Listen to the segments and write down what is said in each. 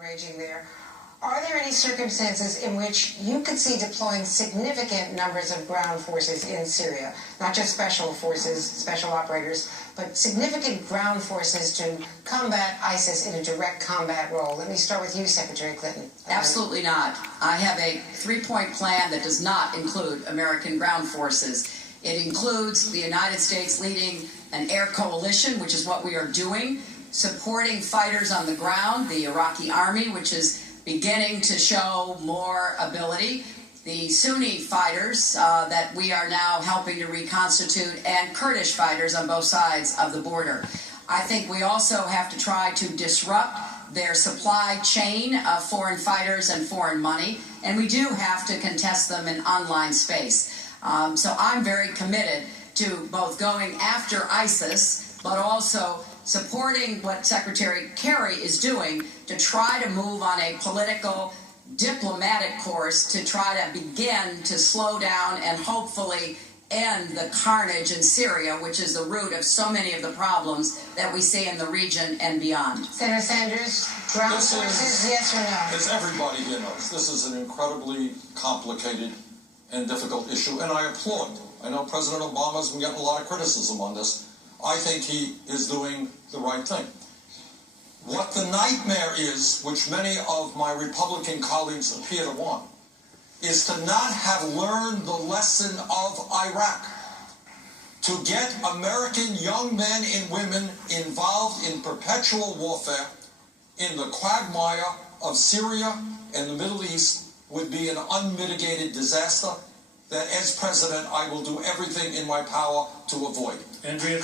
Raging there. Are there any circumstances in which you could see deploying significant numbers of ground forces in Syria? Not just special forces, special operators, but significant ground forces to combat ISIS in a direct combat role. Let me start with you, Secretary Clinton. Absolutely not. I have a three-point plan that does not include American ground forces. It includes the United States leading an air coalition, which is what we are doing, supporting fighters on the ground, the Iraqi army, which is beginning to show more ability, the Sunni fighters that we are now helping to reconstitute, and Kurdish fighters on both sides of the border. I think we also have to try to disrupt their supply chain of foreign fighters and foreign money, and we do have to contest them in online space. So I'm very committed to both going after ISIS, but also supporting what Secretary Kerry is doing to try to move on a political, diplomatic course to try to begin to slow down and hopefully end the carnage in Syria, which is the root of so many of the problems that we see in the region and beyond. Senator Sanders, ground forces, yes or no? As everybody here knows, this is an incredibly complicated and difficult issue, and I applaud. I know President Obama's been getting a lot of criticism on this. I think he is doing the right thing. What the nightmare is, which many of my Republican colleagues appear to want, is to not have learned the lesson of Iraq. To get American young men and women involved in perpetual warfare in the quagmire of Syria and the Middle East would be an unmitigated disaster that, as president, I will do everything in my power to avoid. Andrea,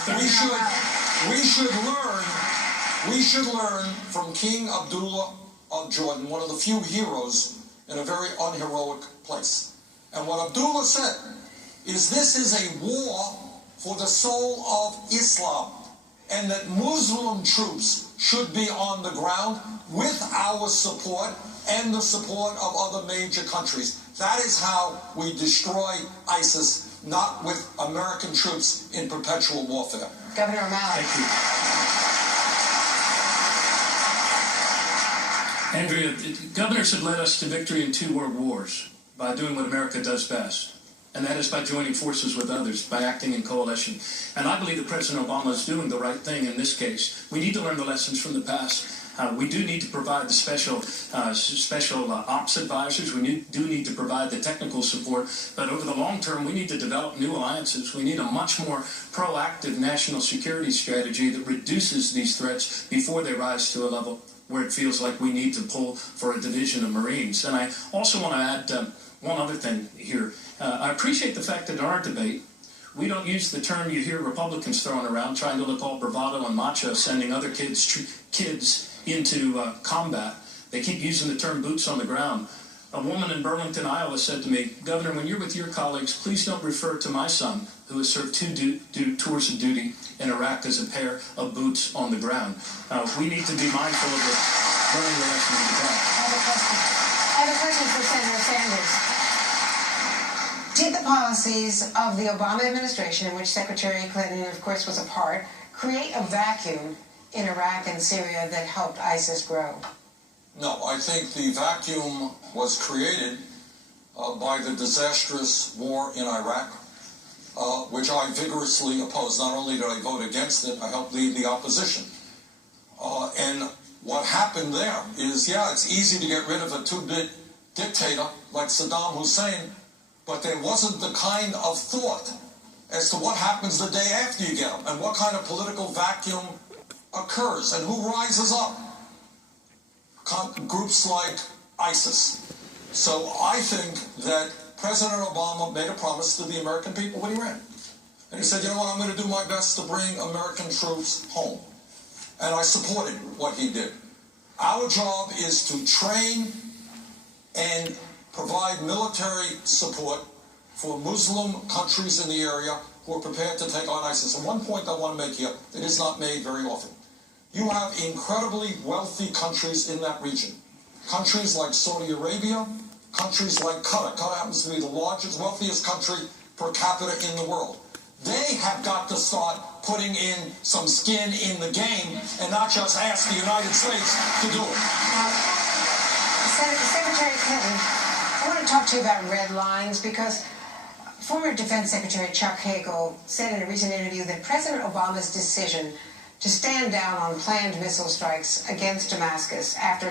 we should learn from King Abdullah of Jordan, one of the few heroes in a very unheroic place. And what Abdullah said is this is a war for the soul of Islam, and that Muslim troops should be on the ground with our support and the support of other major countries. That is how we destroy ISIS, not with American troops in perpetual warfare. Governor O'Malley. Thank you. Andrea, governors have led us to victory in 2 world wars by doing what America does best, and that is by joining forces with others, by acting in coalition. And I believe that President Obama is doing the right thing in this case. We need to learn the lessons from the past. We do need to provide the special ops advisors. We do need to provide the technical support. But over the long term, we need to develop new alliances. We need a much more proactive national security strategy that reduces these threats before they rise to a level where it feels like we need to pull for a division of Marines. And I also want to add one other thing here. I appreciate the fact that in our debate, we don't use the term you hear Republicans throwing around, trying to look all bravado and macho, sending other kids into combat. They keep using the term boots on the ground. A woman in Burlington, Iowa said to me, Governor, when you're with your colleagues, please don't refer to my son, who has served 2 tours of duty in Iraq, as a pair of boots on the ground. We need to be mindful of the learning the lesson of the past. I have a question for Senator Sanders. Did the policies of the Obama administration, in which Secretary Clinton, of course, was a part, create a vacuum in Iraq and Syria that helped ISIS grow? No, I think the vacuum was created by the disastrous war in Iraq, which I vigorously opposed. Not only did I vote against it, I helped lead the opposition. And what happened there is, yeah, it's easy to get rid of a 2-bit dictator like Saddam Hussein, but there wasn't the kind of thought as to what happens the day after you get him and what kind of political vacuum occurs and who rises up. Groups like ISIS. So I think that President Obama made a promise to the American people when he ran. And he said, you know what, I'm going to do my best to bring American troops home. And I supported what he did. Our job is to train and provide military support for Muslim countries in the area who are prepared to take on ISIS. And one point I want to make here that is not made very often. You have incredibly wealthy countries in that region. Countries like Saudi Arabia, countries like Qatar. Qatar happens to be the largest, wealthiest country per capita in the world. They have got to start putting in some skin in the game and not just ask the United States to do it. Secretary Clinton, I want to talk to you about red lines because former Defense Secretary Chuck Hagel said in a recent interview that President Obama's decision to stand down on planned missile strikes against Damascus after